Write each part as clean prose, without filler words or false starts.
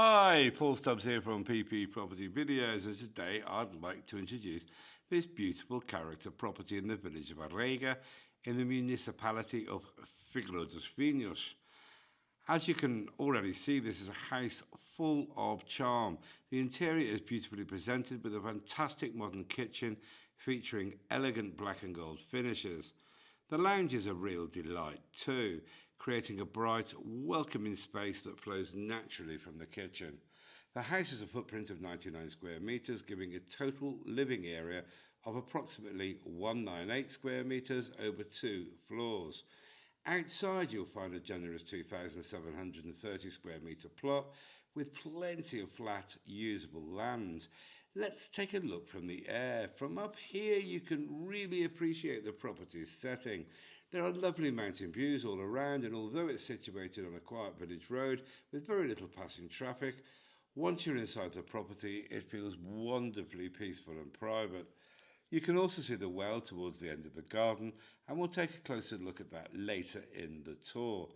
Hi, Paul Stubbs here from PP Property Videos, and today I'd like to introduce this beautiful character property in the village of Arega in the municipality of Figueiró dos Vinhos. As you can already see, this is a house full of charm. The interior is beautifully presented with a fantastic modern kitchen featuring elegant black and gold finishes. The lounge is a real delight too, creating a bright, welcoming space that flows naturally from the kitchen. The house has a footprint of 99 square metres, giving a total living area of approximately 198 square metres over 2 floors. Outside you'll find a generous 2,730 square metre plot with plenty of flat usable land. Let's take a look from the air. From up here you can really appreciate the property's setting. There are lovely mountain views all around, and although it's situated on a quiet village road with very little passing traffic, once you're inside the property it feels wonderfully peaceful and private. You can also see the well towards the end of the garden, and we'll take a closer look at that later in the tour.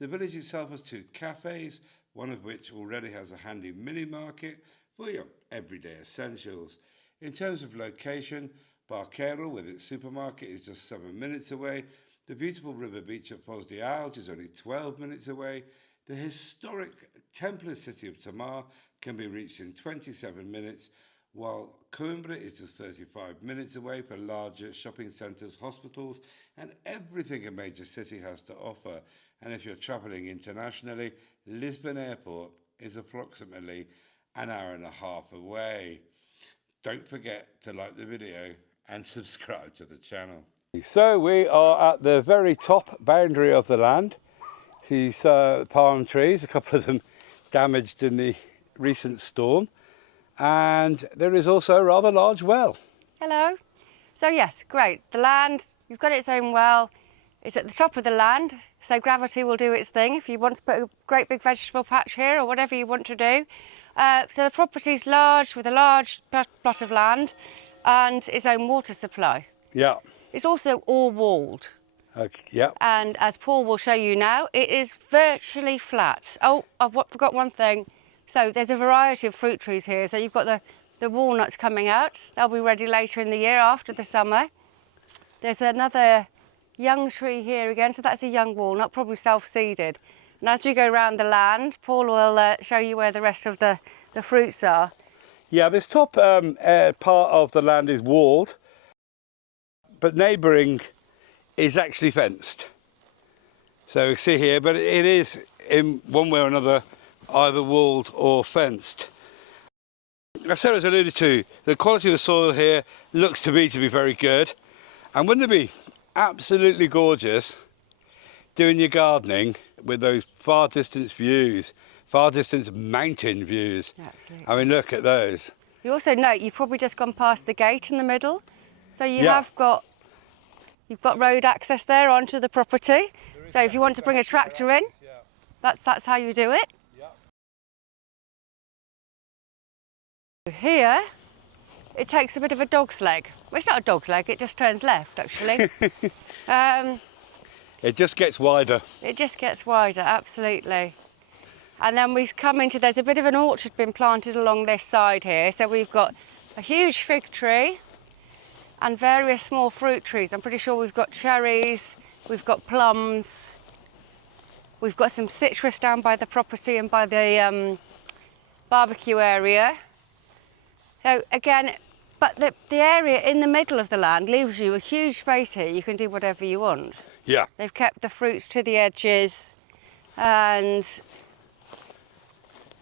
The village itself has 2 cafes, one of which already has a handy mini market for your everyday essentials. In terms of location, Barquero with its supermarket is just 7 minutes away. The beautiful river beach at Foz de Alge is only 12 minutes away. The historic Templar city of Tamar can be reached in 27 minutes, while Coimbra is just 35 minutes away for larger shopping centres, hospitals, and everything a major city has to offer. And if you're travelling internationally, Lisbon Airport is approximately an hour and a half away. Don't forget to like the video and subscribe to the channel. So we are at the very top boundary of the land. These palm trees, a couple of them damaged in the recent storm. And there is also a rather large well. Hello. So yes, great. The land, you've got its own well. It's at the top of the land, so gravity will do its thing if you want to put a great big vegetable patch here or whatever you want to do. So the property's large, with a large plot of land and its own water supply. Yeah. It's also all walled. Okay, yeah. And as Paul will show you now, it is virtually flat. Oh, I've forgot one thing. So there's a variety of fruit trees here. So you've got the walnuts coming out. They'll be ready later in the year after the summer. There's another young tree here again. So that's a young walnut, probably self-seeded. And as we go around the land, Paul will show you where the rest of the fruits are. Yeah, this top part of the land is walled, but neighbouring is actually fenced. So you see here, but it is in one way or another either walled or fenced. As Sarah's alluded to, the quality of the soil here looks to be very good. And wouldn't it be absolutely gorgeous doing your gardening with those far distance views, far distance mountain views? Absolutely. I mean, look at those. You also note you've probably just gone past the gate in the middle. So you've got road access there onto the property. So if you want to bring a tractor in, that's how you do it. Here, it takes a bit of a dog's leg. Well, it's not a dog's leg, it just turns left, actually. It just gets wider. It just gets wider, absolutely. And then we come into, there's a bit of an orchard been planted along this side here. So we've got a huge fig tree and various small fruit trees. I'm pretty sure we've got cherries, we've got plums, we've got some citrus down by the property and by the barbecue area. So again, but the area in the middle of the land leaves you a huge space here. You can do whatever you want. Yeah. They've kept the fruits to the edges, and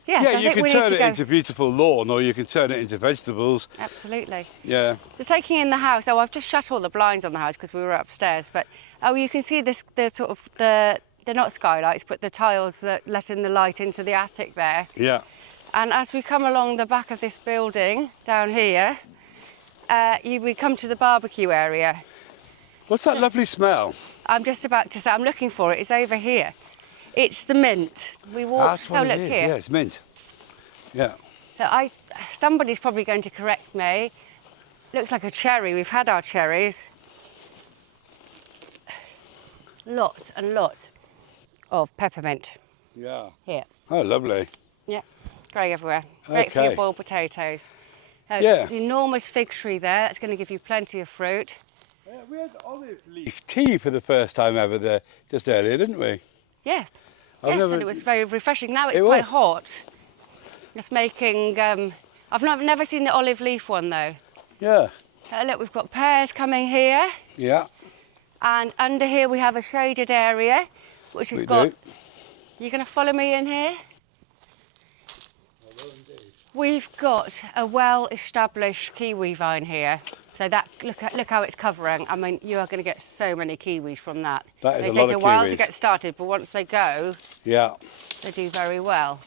yeah, so you can turn it into beautiful lawn, or you can turn it into vegetables. Absolutely. Yeah. So taking in the house, I've just shut all the blinds on the house because we were upstairs, but you can see this, they're not skylights, but the tiles that let in the light into the attic there. Yeah. And as we come along the back of this building down here, we come to the barbecue area. What's that lovely smell? I'm just about to say, I'm looking for it. It's over here. It's the mint. We walk. That's what it is. Here. Yeah, it's mint. Yeah. So somebody's probably going to correct me. Looks like a cherry. We've had our cherries. Lots and lots of peppermint. Yeah. Here. Oh, lovely. Yeah. Spray everywhere. Great for your Okay. boiled potatoes. Yeah. The enormous fig tree there. That's going to give you plenty of fruit. Yeah, we had olive leaf tea for the first time ever there just earlier, didn't we? Yeah. I've Yes, never- and it was very refreshing. Now it's It quite was. hot. It's making. I've never seen the olive leaf one though. Yeah. Look, we've got pears coming here, Yeah. and under here we have a shaded area, which has We got. do. You're going to follow me in here. We've got a well-established kiwi vine here. So that look how it's covering. I mean, you are going to get so many kiwis from that. That is They a lot take of a while to kiwis. get started, but once they go, Yeah. they do very well.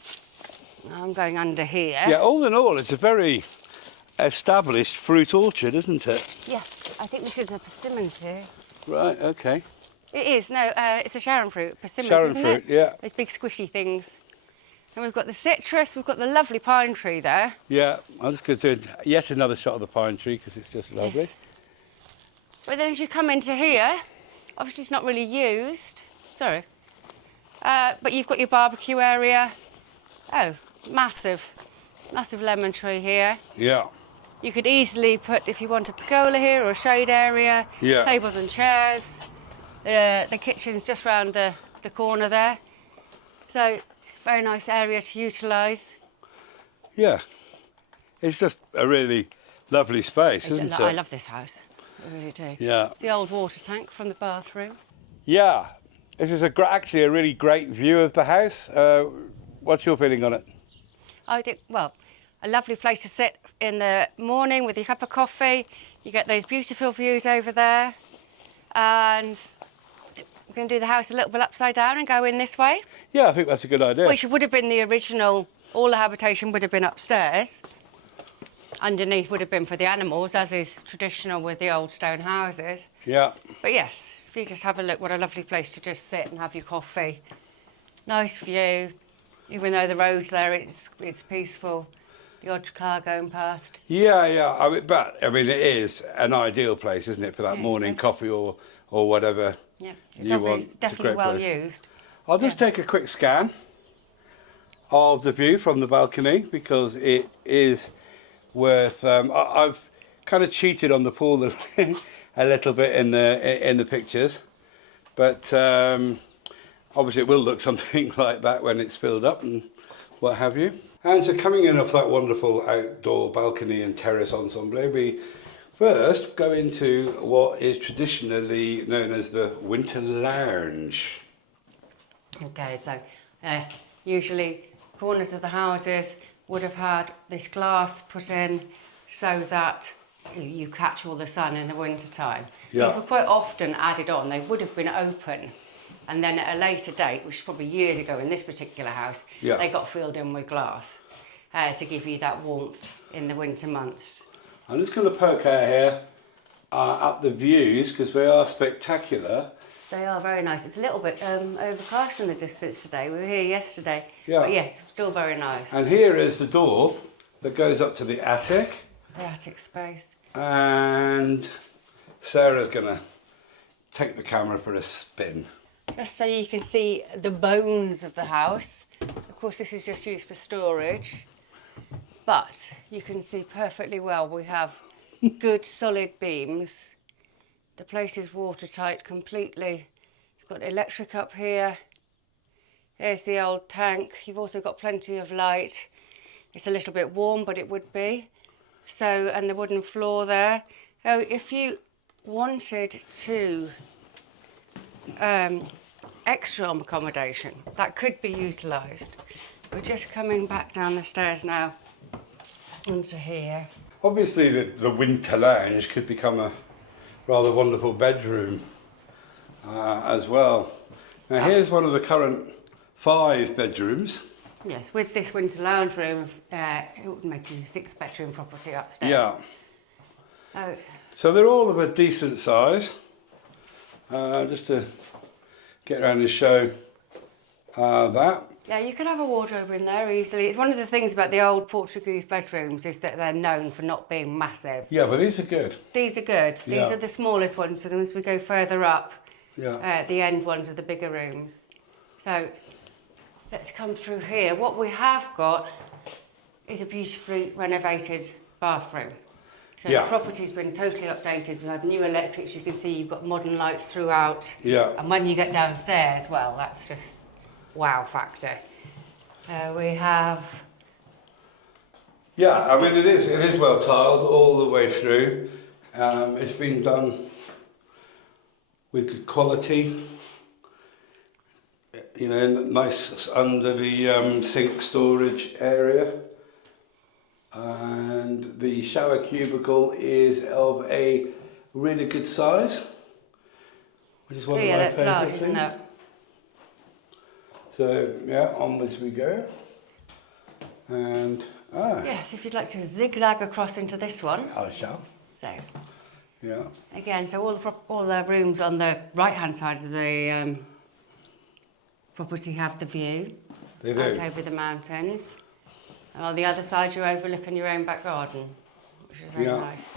I'm going under here. Yeah, all in all, it's a very established fruit orchard, isn't it? Yes, I think this is a persimmons here. Right, okay. It is, no, it's a Sharon fruit, persimmons, Sharon isn't fruit, it? yeah. Those big squishy things. And we've got the citrus, we've got the lovely pine tree there. Yeah, I'm just going to do yet another shot of the pine tree because it's just lovely. Yes. But then as you come into here, obviously it's not really used, sorry, but you've got your barbecue area. Oh, massive lemon tree here. Yeah. You could easily put, if you want a pergola here or a shade area, Yeah. tables and chairs. The kitchen's just round the corner there. So, very nice area to utilise. Yeah. It's just a really lovely space, isn't it? I love this house, I really do. Yeah. The old water tank from the bathroom. Yeah. This is actually a really great view of the house. What's your feeling on it? I think, well, a lovely place to sit in the morning with your cup of coffee. You get those beautiful views over there. And we're going to do the house a little bit upside down and go in this way, Yeah, I think that's a good idea. which would have been the original, all the habitation would have been upstairs. Underneath would have been for the animals, as is traditional with the old stone houses. Yeah. But yes, if you just have a look, what a lovely place to just sit and have your coffee. Nice view. Even though the road's there, it's peaceful. The odd car going past. Yeah, yeah. I mean, it is an ideal place, isn't it, for that morning coffee or whatever Yeah, you want. it's It's a definitely great well place. used. I'll just take a quick scan of the view from the balcony because it is worth. I've kind of cheated on the pool a little bit in the pictures, but obviously it will look something like that when it's filled up and what have you. And so coming in off that wonderful outdoor balcony and terrace ensemble, we first go into what is traditionally known as the winter lounge. Okay, so usually corners of the houses would have had this glass put in so that you catch all the sun in the winter time. Yeah. These were quite often added on. They would have been open, and then at a later date, which is probably years ago in this particular house, Yeah. they got filled in with glass to give you that warmth in the winter months. I'm just going to poke out here at the views because they are spectacular. They are very nice. It's a little bit overcast in the distance today. We were here yesterday, Yeah. but yes, still very nice. And here is the door that goes up to the attic, The attic space. and Sarah's going to take the camera for a spin. Just so you can see the bones of the house. Of course, this is just used for storage, but you can see perfectly well we have good solid beams. The place is watertight completely. It's got electric up here. There's the old tank. You've also got plenty of light. It's a little bit warm, but it would be. So, and the wooden floor there. Oh, if you wanted to extra accommodation, that could be utilised. We're just coming back down the stairs now into here. Obviously, the winter lounge could become a rather wonderful bedroom as well. Now, here's one of the current 5 bedrooms. Yes, with this winter lounge room, it would make you a 6-bedroom property upstairs. Yeah. Oh, So they're all of a decent size. Just to get around and show that. yeah, you could have a wardrobe in there easily. It's one of the things about the old Portuguese bedrooms is that they're known for not being massive. Yeah, but these are good. These are good. These Yeah. are the smallest ones, and as we go further up, Yeah. the end ones are the bigger rooms. So let's come through here. What we have got is a beautifully renovated bathroom. So Yeah. the property's been totally updated. We've had new electrics. You can see you've got modern lights throughout. Yeah. And when you get downstairs, well, that's just wow factor. We have. Yeah, I mean it is well tiled all the way through. It's been done with good quality. You know, nice under the sink storage area. And the shower cubicle is of a really good size, which is one of my that's favourite large, things. isn't it? So yeah, onwards we go. And Yes, if you'd like to zigzag across into this one. I shall. So Yeah. again, so all the rooms on the right-hand side of the property have the view They do. out over the mountains. And on the other side, you're overlooking your own back garden, which is very Yeah. nice.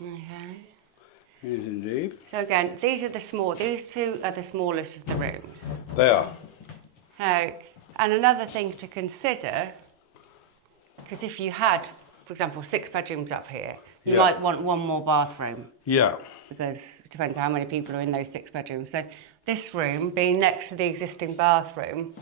Okay. Yes, indeed. So again, these two are the smallest of the rooms. They are. And another thing to consider, because if you had, for example, 6 bedrooms up here, you Yeah. might want one more bathroom, Yeah. because it depends how many people are in those 6 bedrooms. So this room, being next to the existing bathroom,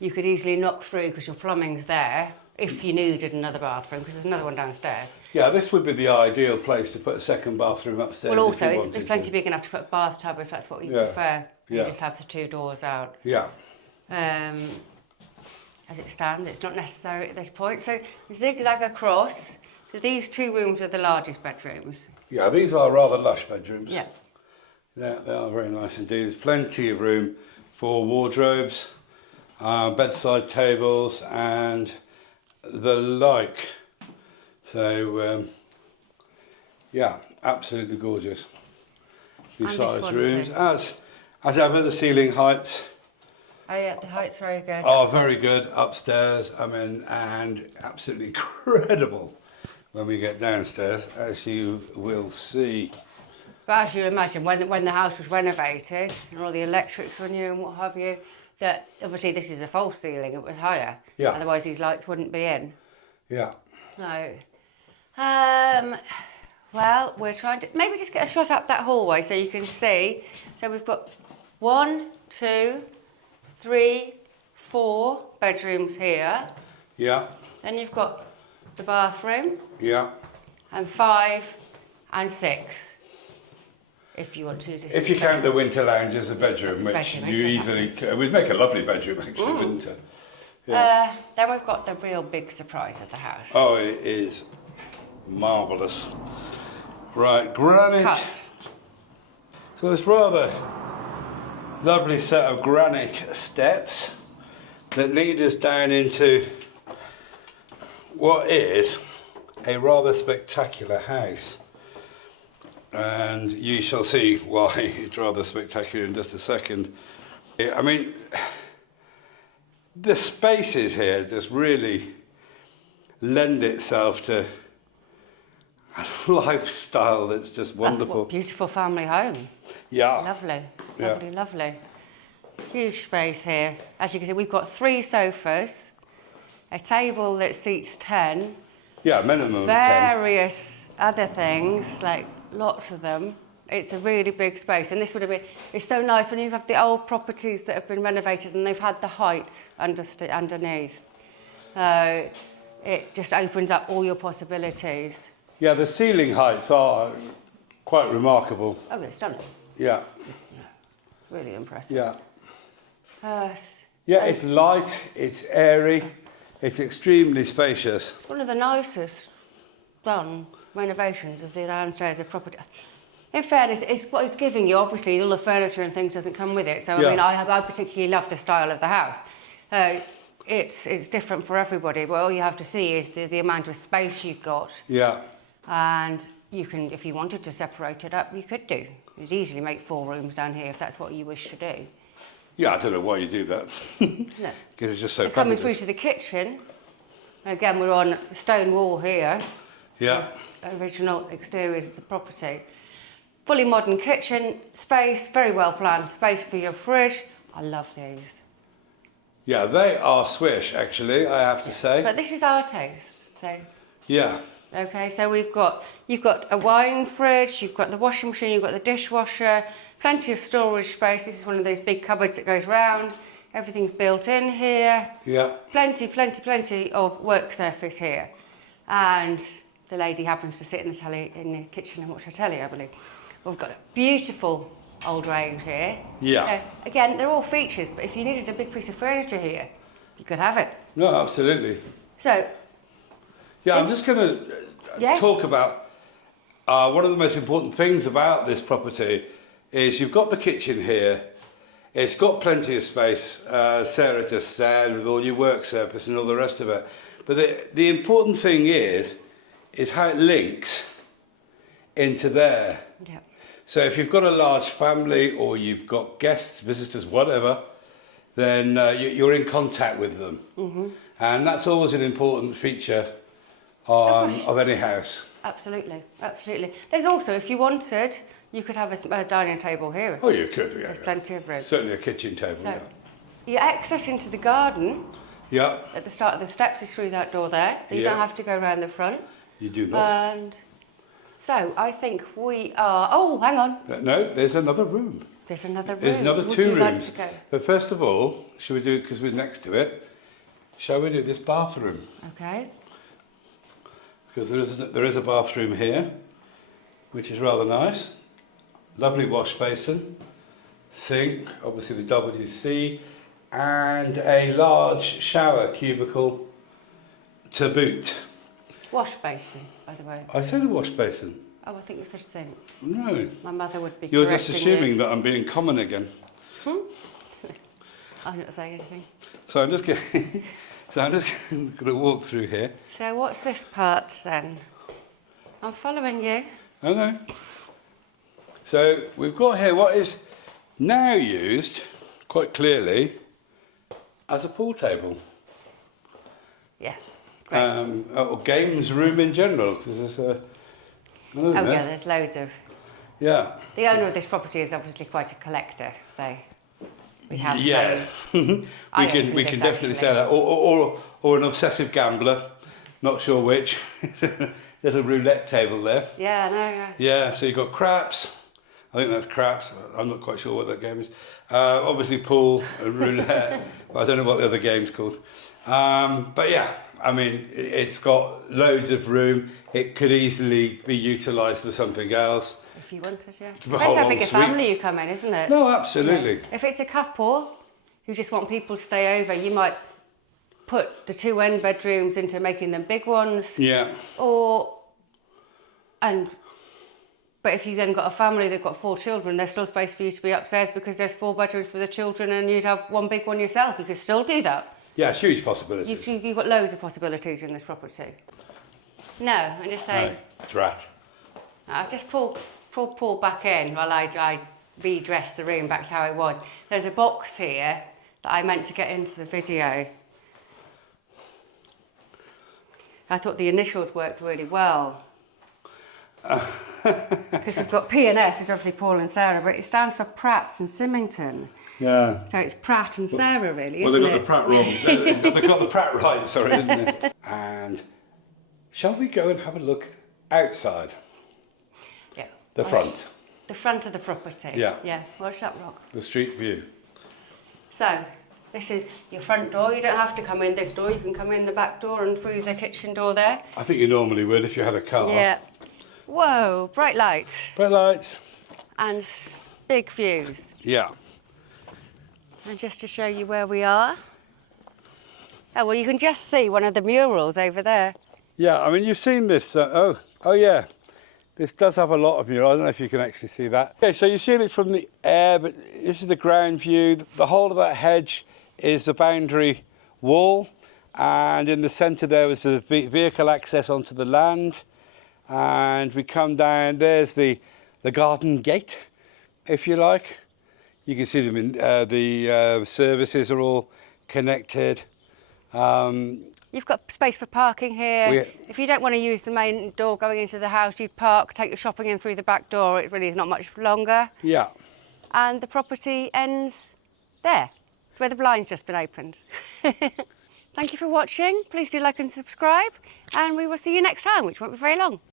you could easily knock through because your plumbing's there if you needed another bathroom, because there's another one downstairs. Yeah, this would be the ideal place to put a second bathroom upstairs. Well, if also, you it's wanted plenty to. big enough to put a bathtub if that's what you Yeah. prefer. Yeah. You just have the 2 doors out. Yeah. As it stands, it's not necessary at this point. So zigzag across. So these 2 rooms are the largest bedrooms. Yeah, these are rather lush bedrooms. Yeah. They are very nice indeed. There's plenty of room for wardrobes, bedside tables, and the like. So, yeah, absolutely gorgeous. These And this size one rooms, too. as ever, the ceiling heights Oh yeah, the height's very good. are very good upstairs. I mean, and absolutely incredible when we get downstairs, as you will see. But as you imagine, when the house was renovated and all the electrics were new and what have you, that obviously this is a false ceiling, it was higher. Yeah. Otherwise these lights wouldn't be in. Yeah. So, well, we're trying to maybe just get a shot up that hallway so you can see. So we've got 1, 2, 3, 4 bedrooms here. Yeah. Then you've got the bathroom, Yeah. and 5 and 6. If you want to use this. If you count the winter lounge as a bedroom, which Bedroom, you exactly. easily could. We'd make a lovely bedroom actually, wouldn't it? Yeah. Then we've got the real big surprise of the house. Oh, it is marvellous. Right, granite. Cut. So this rather lovely set of granite steps that lead us down into what is a rather spectacular house. And you shall see why it's rather spectacular in just a second. I mean, the spaces here just really lend itself to a lifestyle that's just wonderful. What beautiful family home. Yeah. Lovely, Yeah. lovely, lovely. Huge space here. As you can see, we've got 3 sofas, a table that seats 10, Yeah, minimum of 10. various other things, like lots of them. It's a really big space, and this would have been, it's so nice when you have the old properties that have been renovated and they've had the height underneath. It just opens up all your possibilities. Yeah, the ceiling heights are quite remarkable. Oh, it's stunning. Yeah, Really impressive. yeah. S- Yeah, it's light, it's airy, it's extremely spacious. It's one of the nicest done renovations of the downstairs of property. In fairness, it's what it's giving you. Obviously, all the furniture and things doesn't come with it. So, Yeah. I mean, I particularly love the style of the house. It's different for everybody, but all you have to see is the amount of space you've got. Yeah, And you can, if you wanted to separate it up, you could do. You'd easily make 4 rooms down here if that's what you wish to do. yeah, I don't know why you do that. No. Because it's just so Coming fabulous. through to the kitchen, again, we're on the stone wall here. Yeah, Original exteriors of the property. Fully modern kitchen, space, very well planned, space for your fridge. I love these. Yeah, they are swish, actually, I have to say. But this is our taste, so. Yeah. Okay, so you've got a wine fridge, you've got the washing machine, you've got the dishwasher, plenty of storage space. This is one of those big cupboards that goes round. Everything's built in here. Yeah. Plenty of work surface here. And the lady happens to sit in the kitchen and watch her telly, I believe. We've got a beautiful old range here. Yeah. Again, they're all features, but if you needed a big piece of furniture here, you could have it. No, absolutely. So. Yeah, I'm just going to talk about one of the most important things about this property is you've got the kitchen here. It's got plenty of space, Sarah just said, with all your work surface and all the rest of it. But the important thing is how it links into there. Yeah. So if you've got a large family or you've got guests, visitors, whatever, then you're in contact with them. Mm-hmm. And that's always an important feature of any house. Absolutely, absolutely. There's also, if you wanted, you could have a dining table here. Oh, you could, yeah. There's plenty of room. Certainly a kitchen table, So, your access into the garden yeah. at the start of the steps is through that door there. You don't have to go around the front. You do not. And so, I think we are... Oh, hang on. No, there's another room. There's another room. There's another Would two you rooms. like to go? But first of all, shall we do, because we're next to it, shall we do this bathroom? Okay. Because there is a bathroom here, which is rather nice. Lovely wash basin, sink, obviously the WC, and a large shower cubicle to boot. Wash basin, by the way. I said a wash basin. Oh, I think it's the sink. No. My mother would be You're correcting just assuming you. that I'm being common again. I'm not saying anything. So I'm just going to walk through here. So what's this part then? I'm following you. I know. So we've got here what is now used quite clearly as a pool table. Yeah. Great. Or games room in general. Cause there's yeah, there's loads of. Yeah. The owner of this property is obviously quite a collector, so we have Yeah. some. we can definitely say that. Or an obsessive gambler, not sure which. There's a roulette table there. Yeah, no, yeah. Yeah, so you've got craps. I think that's craps. I'm not quite sure what that game is. Obviously pool and roulette. I don't know what the other game's called. But yeah, I mean, it's got loads of room. It could easily be utilised for something else. If you wanted, yeah. Depends how big a family you come in, isn't it? No, absolutely. Yeah. If it's a couple who just want people to stay over, you might put the two end bedrooms into making them big ones. Yeah. But if you then got a family that've got 4 children, there's still space for you to be upstairs because there's 4 bedrooms for the children and you'd have one big one yourself. You could still do that. Yeah, it's huge possibilities. You've got loads of possibilities in this property. No, I'm just saying. No, drat. I'll just pull back in while I redress the room back to how it was. There's a box here that I meant to get into the video. I thought the initials worked really well. Because we've got P&S, which is obviously Paul and Sarah, but it stands for Pratts and Symington. Yeah. So it's Pratt and Sarah, really, well, isn't they got the Pratt wrong. They got the Pratt right, sorry, isn't it? And shall we go and have a look outside? Yeah. The front. The front of the property. Yeah. Yeah. Watch that rock. The street view. So this is your front door. You don't have to come in this door. You can come in the back door and through the kitchen door there. I think you normally would if you had a car. Yeah. Whoa, bright lights. Bright lights. And big views. Yeah. And just to show you where we are. Oh, well, you can just see one of the murals over there. Yeah, I mean, you've seen this. Oh, yeah. This does have a lot of murals. I don't know if you can actually see that. Okay, so you've seen it from the air, but this is the ground view. The whole of that hedge is the boundary wall. And in the centre there was the vehicle access onto the land. And we come down, there's the garden gate, if you like. You can see them in the services are all connected. You've got space for parking here. If you don't want to use the main door going into the house, you park, take your shopping in through the back door. It really is not much longer. Yeah. And the property ends there. where the blind's just been opened. Thank you for watching. Please do like and subscribe, and we will see you next time, which won't be very long.